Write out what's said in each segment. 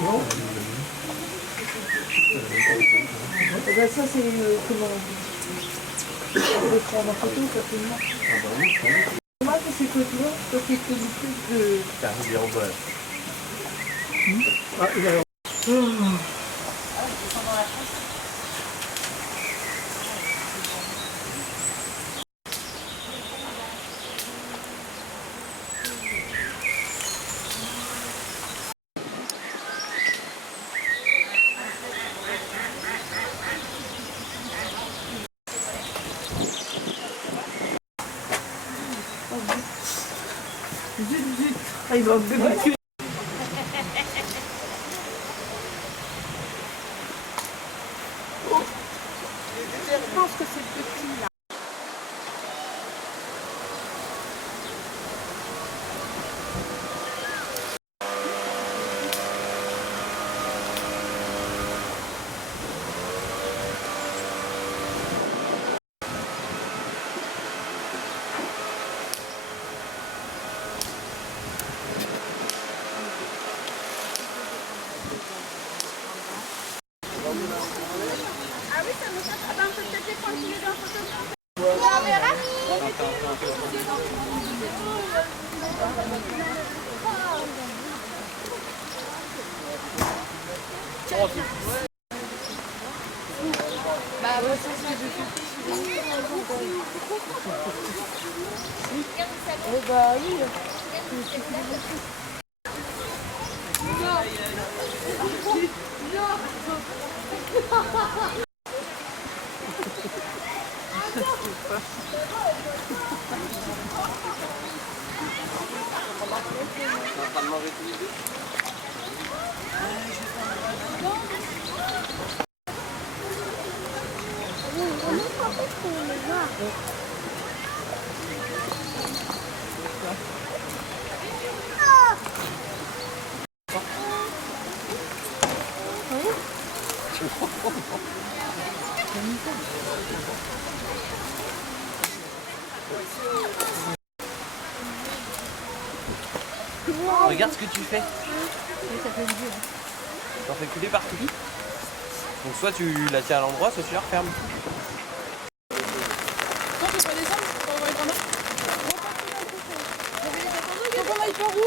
Et ben ça c'est comment on peut prendre en photo facilement. Moi c'est quoi toi? Toi qui fais plus de... C'est arrivé en bas. Zut. Ah, il va me débattre. Je pense que c'est petit là. Ah oui, ça me passe. Ah ben, on peut peut-être les prendre tous les deux en photo. Bah ouais, c'est ce que j'ai fait. Eh bah oui. Regarde ce que tu fais. T'en fais couler partout. Donc soit tu la tiens à l'endroit, soit tu la refermes. Non, je peux descendre pour voir les grands-mères. Faut qu'on aille par où?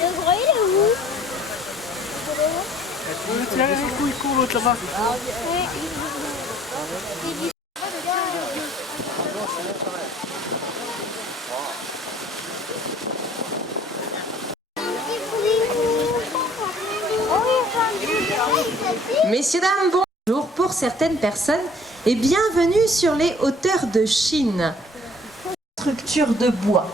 Le gros, il est où? Tiens, les couilles courent l'autre là-bas. Messieurs, dames, bonjour pour certaines personnes et bienvenue sur les hauteurs de Chine. Structure de bois.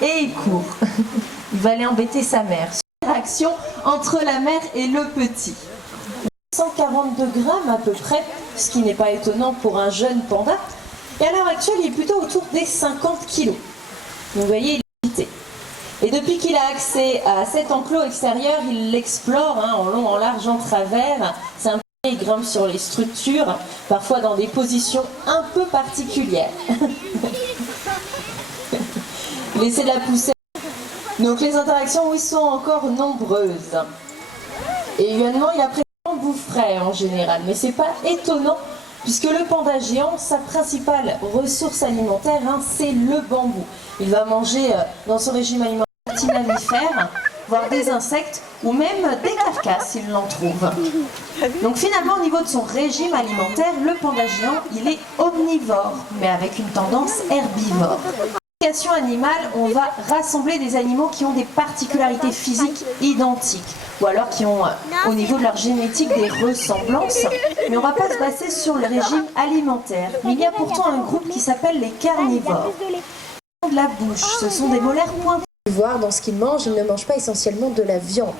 Et il court. Il va aller embêter sa mère. Interaction entre la mère et le petit. 142 grammes à peu près, ce qui n'est pas étonnant pour un jeune panda. Et à l'heure actuelle, il est plutôt autour des 50 kilos. Vous voyez, il est limité. Et depuis qu'il a accès à cet enclos extérieur, il l'explore en long, en large, en travers. C'est un peu, il grimpe sur les structures, parfois dans des positions un peu particulières. Laissez la poussée. Donc les interactions, oui, sont encore nombreuses. Et également, il apprécie le bambou frais en général. Mais c'est pas étonnant, puisque le panda géant, sa principale ressource alimentaire, c'est le bambou. Il va manger dans son régime alimentaire mammifère, voire des insectes, ou même des carcasses s'il l'en trouve. Donc finalement, au niveau de son régime alimentaire, le panda géant, il est omnivore, mais avec une tendance herbivore. Dans l'éducation animale, on va rassembler des animaux qui ont des particularités physiques identiques, ou alors qui ont au niveau de leur génétique des ressemblances, mais on ne va pas se baser sur le régime alimentaire. Mais il y a pourtant un groupe qui s'appelle les carnivores. De la bouche, ce sont des molaires pointues. Voir dans ce qu'ils mangent, ils ne mangent pas essentiellement de la viande.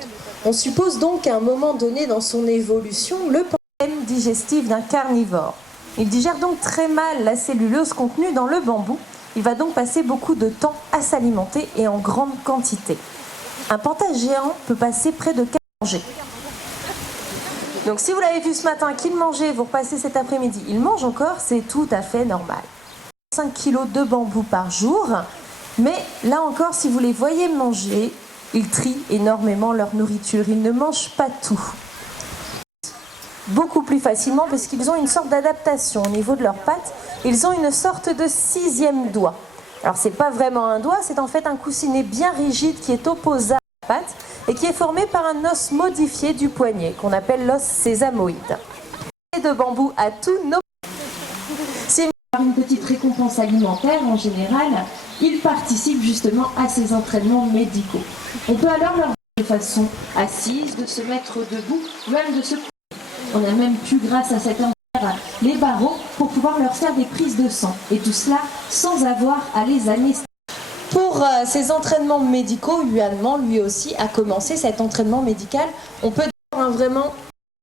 On suppose donc qu'à un moment donné dans son évolution, le système digestif d'un carnivore. Il digère donc très mal la cellulose contenue dans le bambou. Il va donc passer beaucoup de temps à s'alimenter et en grande quantité. Un panda géant peut passer près de 4 manger. Donc si vous l'avez vu ce matin qu'il mangeait, vous repassez cet après-midi, il mange encore, c'est tout à fait normal. 5 kg de bambou par jour, mais là encore, si vous les voyez manger, ils trient énormément leur nourriture, ils ne mangent pas tout. Beaucoup plus facilement parce qu'ils ont une sorte d'adaptation au niveau de leurs pattes, ils ont une sorte de 6e doigt. Alors c'est pas vraiment un doigt, c'est en fait un coussinet bien rigide qui est opposé à la patte et qui est formé par un os modifié du poignet, qu'on appelle l'os sésamoïde. Et de bambou à tous nos... Une petite récompense alimentaire en général, ils participent justement à ces entraînements médicaux. On peut alors leur dire de façon assise, de se mettre debout, même de se coucher. On a même pu, grâce à cet entraînement, les barreaux pour pouvoir leur faire des prises de sang. Et tout cela sans avoir à les anesthésier. Pour ces entraînements médicaux, Yuan Man, lui aussi, a commencé cet entraînement médical. On peut dire vraiment